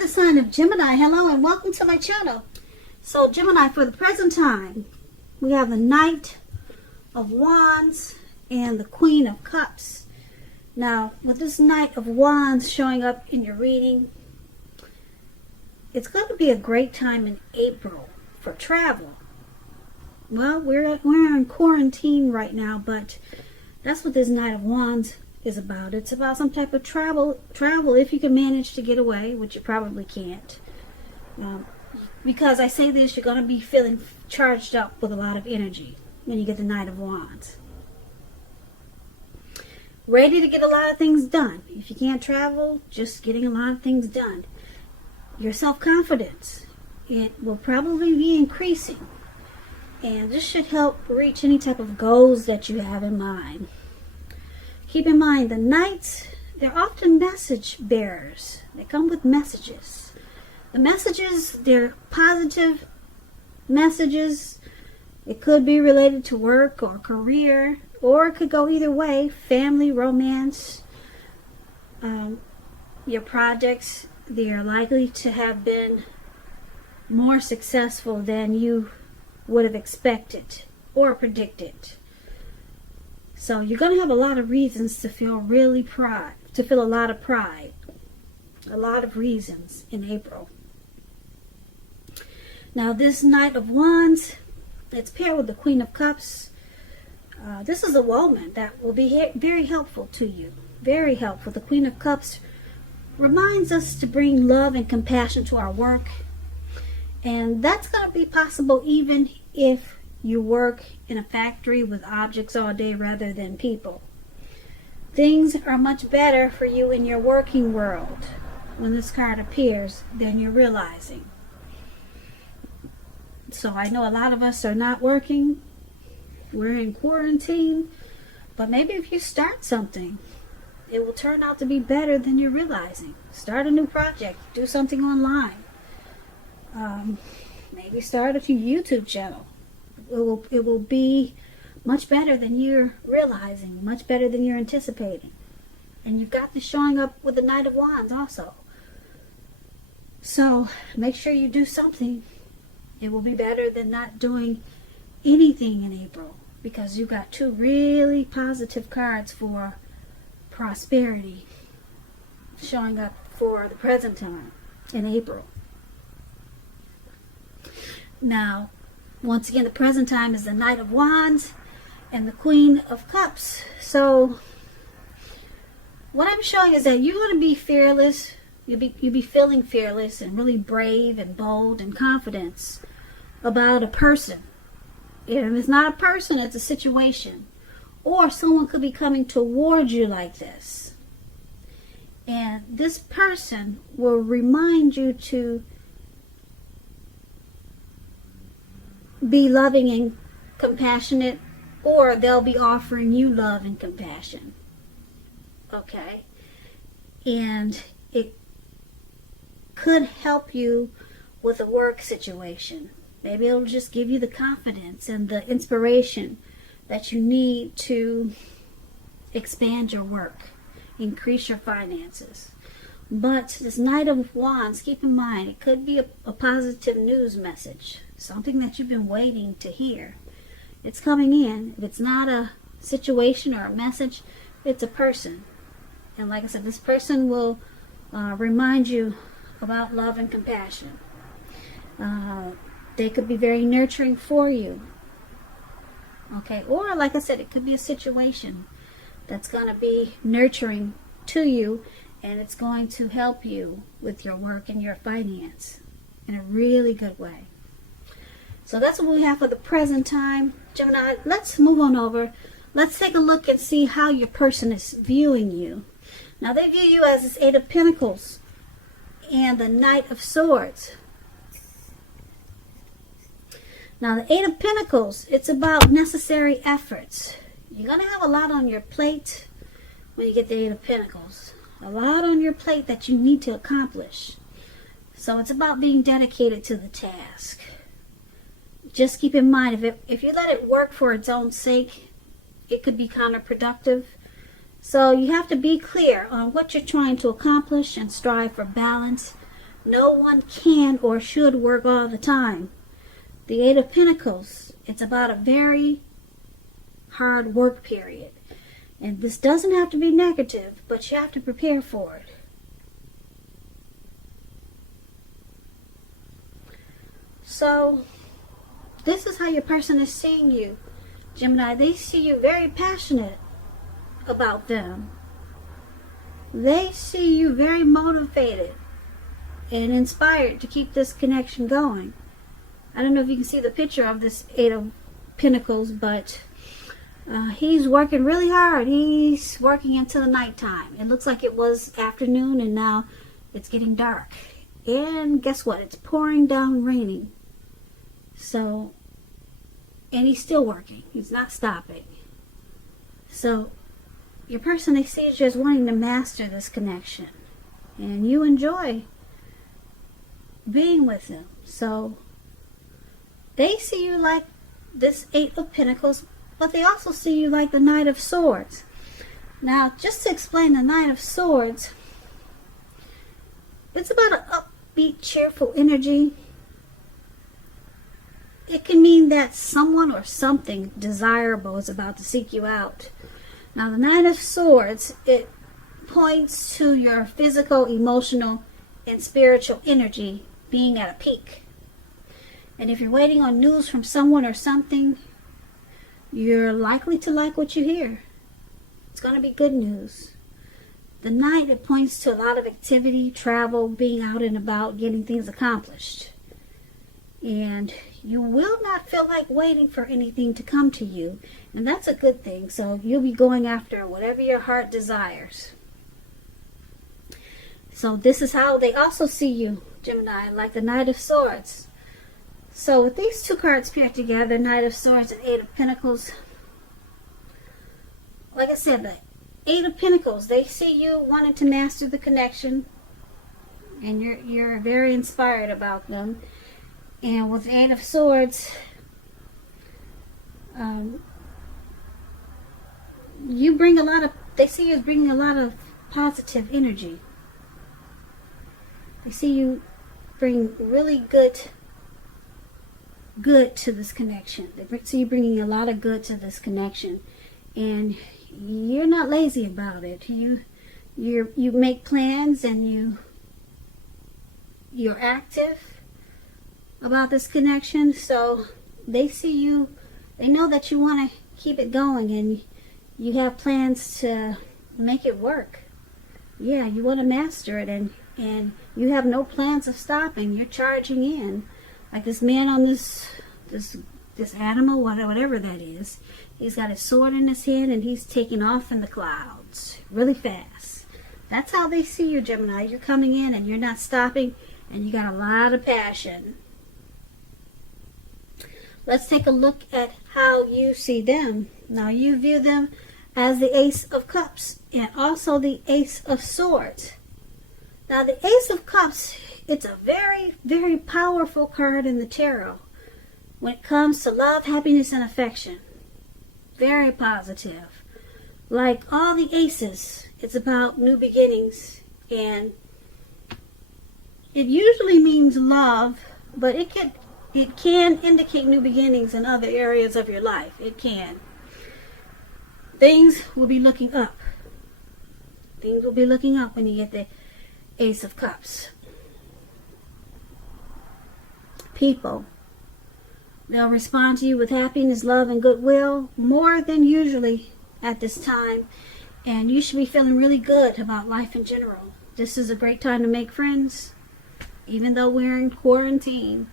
the sign of Gemini, hello and welcome to my channel. So Gemini, for the present time, we have the Knight of Wands and the Queen of Cups. Now, with this Knight of Wands showing up in your reading, it's going to be a great time in April for travel. Well, we're in quarantine right now, but that's what this Knight of Wands is about. It's about some type of travel if you can manage to get away, which you probably can't. Because I say this, you're going to be feeling charged up with a lot of energy when you get the Knight of Wands. Ready to get a lot of things done. If you can't travel, just getting a lot of things done. Your self-confidence, it will probably be increasing. And this should help reach any type of goals that you have in mind. Keep in mind, the Knights, they're often message bearers. They come with messages. The messages, they're positive messages. It could be related to work or career, or it could go either way. Family, romance, your projects, they are likely to have been more successful than you would have expected or predicted. So you're going to have a lot of reasons to feel really a lot of pride. A lot of reasons in April. Now this Knight of Wands, it's paired with the Queen of Cups. This is a woman that will be very helpful to you. Very helpful. The Queen of Cups reminds us to bring love and compassion to our work. And that's going to be possible even if you work in a factory with objects all day rather than people. Things are much better for you in your working world when this card appears than you're realizing. So I know a lot of us are not working. We're in quarantine. But maybe if you start something, it will turn out to be better than you're realizing. Start a new project. Do something online. Maybe start a YouTube channel. It will be much better than you're realizing, much better than you're anticipating. And you've got this showing up with the Knight of Wands also. So make sure you do something. It will be better than not doing anything in April, because you've got two really positive cards for prosperity showing up for the present time in April. Now, once again, the present time is the Knight of Wands and the Queen of Cups. So, what I'm showing is that you're going to be fearless. You'll be feeling fearless and really brave and bold and confident about a person. If it's not a person, it's a situation. Or someone could be coming toward you like this. And this person will remind you to be loving and compassionate, or they'll be offering you love and compassion. Okay? And it could help you with a work situation. Maybe it'll just give you the confidence and the inspiration that you need to expand your work, increase your finances. But this Knight of Wands, keep in mind, it could be a positive news message. Something that you've been waiting to hear. It's coming in. If it's not a situation or a message, it's a person. And like I said, this person will remind you about love and compassion. They could be very nurturing for you. Okay, or like I said, it could be a situation that's going to be nurturing to you, and it's going to help you with your work and your finance in a really good way. So that's what we have for the present time. Gemini, let's move on over. Let's take a look and see how your person is viewing you. Now, they view you as this Eight of Pentacles and the Knight of Swords. Now, the Eight of Pentacles, it's about necessary efforts. You're going to have a lot on your plate when you get the Eight of Pentacles. A lot on your plate that you need to accomplish. So it's about being dedicated to the task. Just keep in mind, if you let it work for its own sake, it could be counterproductive. So you have to be clear on what you're trying to accomplish and strive for balance No one can or should work all the time. The Eight of Pentacles, it's about a very hard work period. And this doesn't have to be negative, but you have to prepare for it. So, this is how your person is seeing you, Gemini. They see you very passionate about them. They see you very motivated and inspired to keep this connection going. I don't know if you can see the picture of this Eight of Pentacles, but he's working really hard. He's working until the nighttime. It looks like it was afternoon and now it's getting dark. And guess what? It's pouring down raining. So, and he's still working. He's not stopping. So, your person, they see you as wanting to master this connection. And you enjoy being with them. So, they see you like this Eight of Pentacles, but they also see you like the Knight of Swords. Now, just to explain the Knight of Swords, it's about an upbeat, cheerful energy. It can mean that someone or something desirable is about to seek you out. Now, the Knight of Swords, it points to your physical, emotional, and spiritual energy being at a peak. And if you're waiting on news from someone or something, you're likely to like what you hear. It's going to be good news. The Knight, it points to a lot of activity, travel, being out and about, getting things accomplished. And you will not feel like waiting for anything to come to you. And that's a good thing. So you'll be going after whatever your heart desires. So this is how they also see you, Gemini, like the Knight of Swords. So with these two cards paired together, Knight of Swords and Eight of Pentacles, like I said, the Eight of Pentacles, they see you wanting to master the connection. And you're very inspired about them. And with the Eight of Swords, you bring a lot of, they see you as bringing a lot of positive energy. They see you bring really good to this connection. They see you bringing a lot of good to this connection. And you're not lazy about it. You make plans and you're active about this connection. So they see you, they know that you want to keep it going and you have plans to make it work. Yeah, you want to master it and you have no plans of stopping. You're charging in. Like this man on this animal, whatever that is. He's got his sword in his hand and he's taking off in the clouds really fast. That's how they see you, Gemini. You're coming in and you're not stopping and you got a lot of passion. Let's take a look at how you see them. Now you view them as the Ace of Cups and also the Ace of Swords. Now the Ace of Cups, it's a very, very powerful card in the tarot when it comes to love, happiness, and affection. Very positive. Like all the aces, it's about new beginnings, and it usually means love, but it can indicate new beginnings in other areas of your life. It can. Things will be looking up. Things will be looking up when you get the Ace of Cups. People, they'll respond to you with happiness, love, and goodwill more than usually at this time. And you should be feeling really good about life in general. This is a great time to make friends, even though we're in quarantine.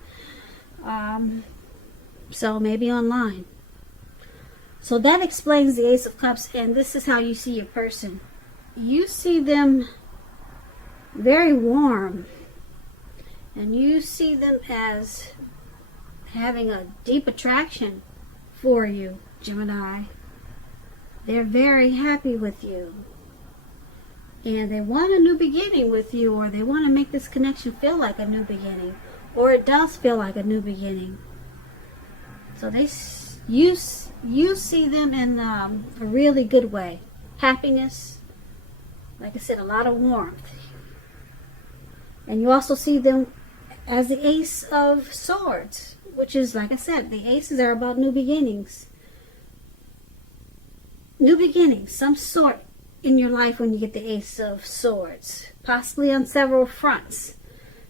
So maybe online. So that explains the Ace of Cups, and this is how you see your person. You see them very warm, and you see them as having a deep attraction for you, Gemini. They're very happy with you, and they want a new beginning with you, or they want to make this connection feel like a new beginning, or it does feel like a new beginning. So you see them in a really good way. Happiness, like I said, a lot of warmth. And you also see them as the Ace of Swords, which is, like I said, the aces are about new beginnings. New beginnings, some sort in your life when you get the Ace of Swords, possibly on several fronts.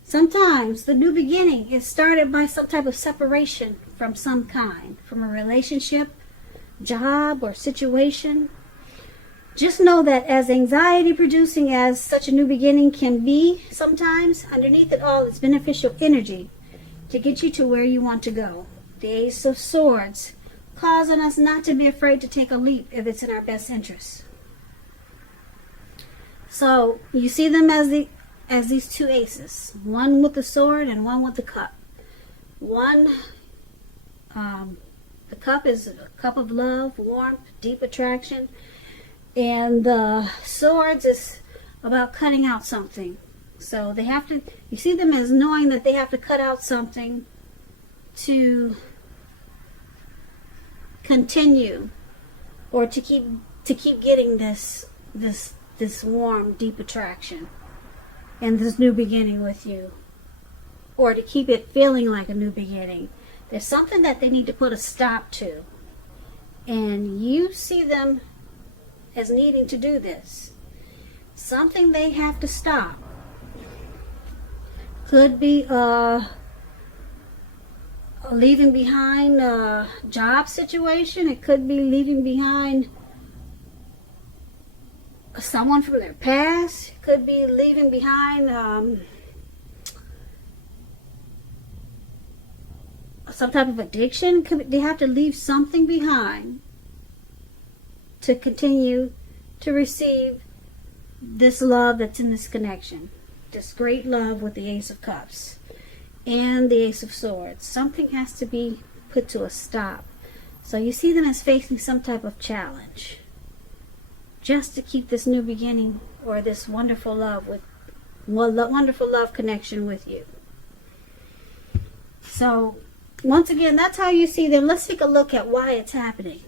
Sometimes the new beginning is started by some type of separation from some kind, from a relationship, job, or situation. Just know that as anxiety producing as such a new beginning can be sometimes, underneath it all is beneficial energy to get you to where you want to go. The Ace of Swords, causing us not to be afraid to take a leap if it's in our best interest. So you see them as these two aces, one with the sword and one with the cup. One, the cup is a cup of love, warmth, deep attraction, and the swords is about cutting out something. So they have to, you see them as knowing that they have to cut out something to continue, or to keep getting this warm, deep attraction and this new beginning with you, or to keep it feeling like a new beginning. There's something that they need to put a stop to, and you see them as needing to do this. Something they have to stop. Could be leaving behind a job situation. It could be leaving behind someone from their past. It could be leaving behind some type of addiction. They have to leave something behind to continue to receive this love that's in this connection. This great love with the Ace of Cups and the Ace of Swords. Something has to be put to a stop. So you see them as facing some type of challenge, just to keep this new beginning or this wonderful love connection with you. So once again, that's how you see them. Let's take a look at why it's happening.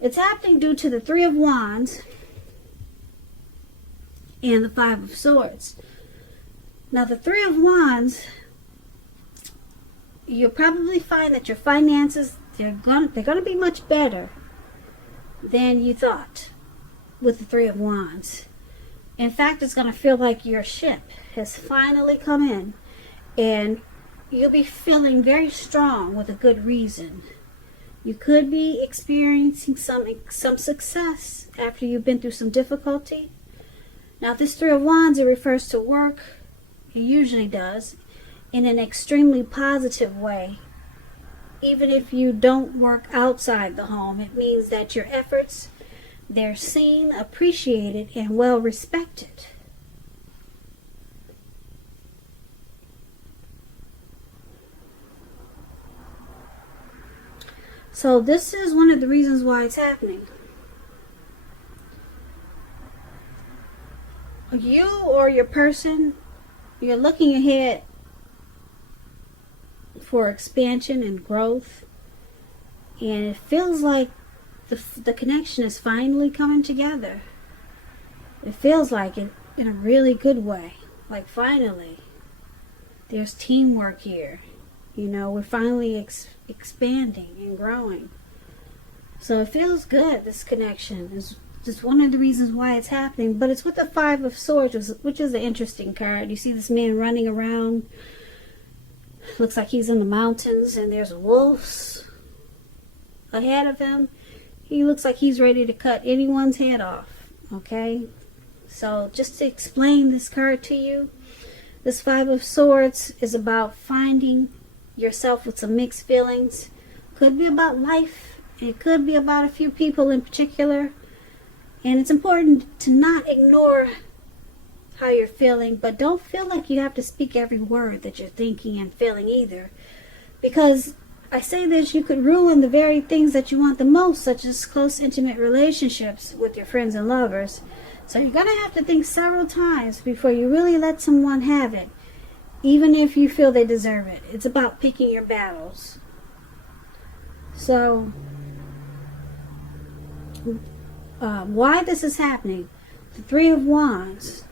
It's happening due to the Three of Wands and the Five of Swords. Now the Three of Wands, you'll probably find that your finances, they're going to be much better than you thought with the Three of Wands. In fact, it's going to feel like your ship has finally come in, and you'll be feeling very strong with a good reason. You could be experiencing some success after you've been through some difficulty. Now this Three of Wands, it refers to work. It usually does, in an extremely positive way. Even if you don't work outside the home, it means that your efforts, they're seen, appreciated, and well respected. So this is one of the reasons why it's happening. You or your person, you're looking ahead for expansion and growth, and it feels like the connection is finally coming together. It feels like it in a really good way. Like finally, there's teamwork here. You know, we're finally expanding and growing. So it feels good, this connection. It's just one of the reasons why it's happening. But it's with the Five of Swords, which is an interesting card. You see this man running around. Looks like he's in the mountains, and there's wolves ahead of him. He looks like he's ready to cut anyone's head off. Okay? So just to explain this card to you, this Five of Swords is about finding yourself with some mixed feelings. Could be about life. It could be about a few people in particular. And it's important to not ignore how you're feeling, but don't feel like you have to speak every word that you're thinking and feeling either. Because I say this, you could ruin the very things that you want the most, such as close, intimate relationships with your friends and lovers. So you're going to have to think several times before you really let someone have it, even if you feel they deserve it. It's about picking your battles. So, why this is happening? The Three of Wands.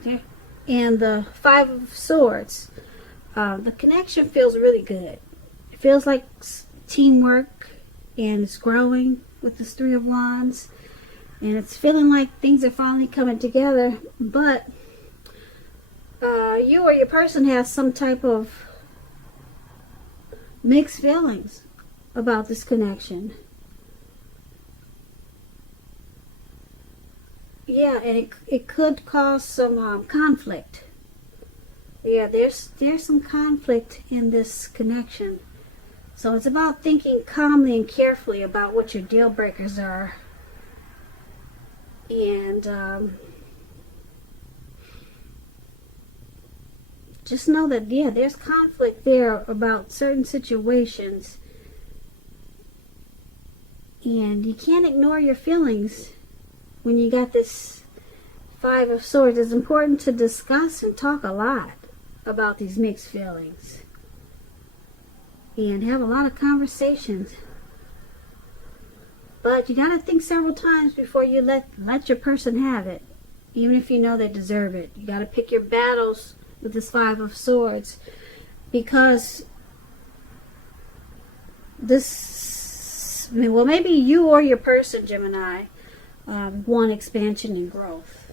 and the Five of Swords, the connection feels really good. It feels like teamwork, and it's growing with this Three of Wands, and it's feeling like things are finally coming together. But you or your person has some type of mixed feelings about this connection. Yeah, and it could cause some conflict. Yeah, there's some conflict in this connection. So it's about thinking calmly and carefully about what your deal breakers are. And just know that, yeah, there's conflict there about certain situations. And you can't ignore your feelings when you got this Five of Swords. It's important to discuss and talk a lot about these mixed feelings. And have a lot of conversations. But you got to think several times before you let your person have it. Even if you know they deserve it. You got to pick your battles with this Five of Swords. Because this, well, maybe you or your person, Gemini, want expansion and growth.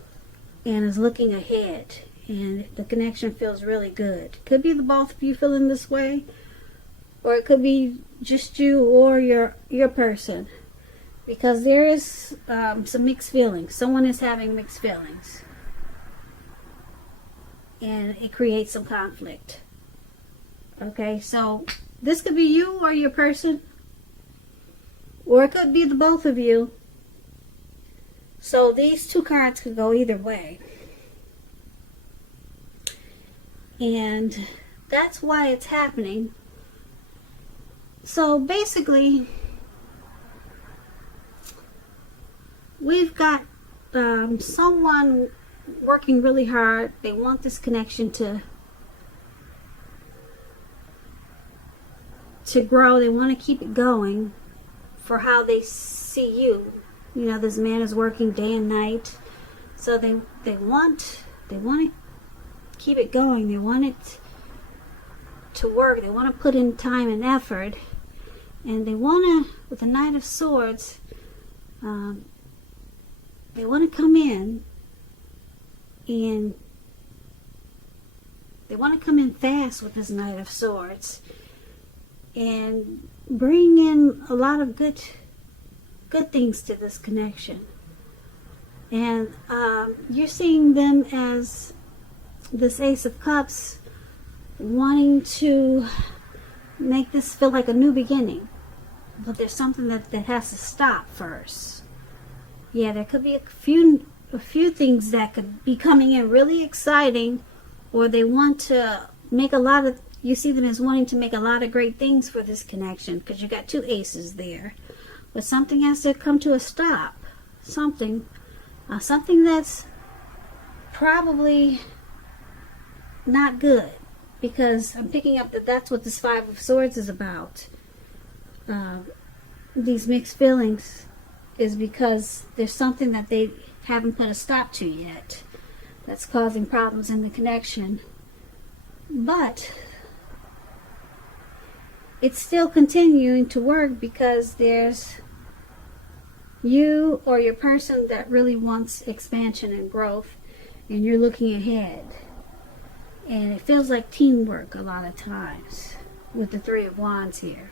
And is looking ahead. And the connection feels really good. Could be the both of you feeling this way. Or it could be just you or your person. Because there is some mixed feelings. Someone is having mixed feelings. And it creates some conflict. Okay, so this could be you or your person. Or it could be the both of you. So these two cards could go either way. And that's why it's happening. So basically, we've got someone working really hard. They want this connection to grow. They want to keep it going for how they see you. You know, this man is working day and night. So they want to keep it going. They want it to work. They want to put in time and effort. And they want to, with the Knight of Swords, they want to come in and they want to come in fast with this Knight of Swords and bring in a lot of good things to this connection. And you're seeing them as this Ace of Cups wanting to make this feel like a new beginning. But there's something that has to stop first. Yeah, there could be a few things that could be coming in really exciting, or they want to make a lot of, you see them as wanting to make a lot of great things for this connection, because you got two aces there. But something has to come to a stop. Something that's probably not good, because I'm picking up that that's what this Five of Swords is about. These mixed feelings is because there's something that they haven't put a stop to yet that's causing problems in the connection. But it's still continuing to work because there's you or your person that really wants expansion and growth, and you're looking ahead. And it feels like teamwork a lot of times with the Three of Wands here.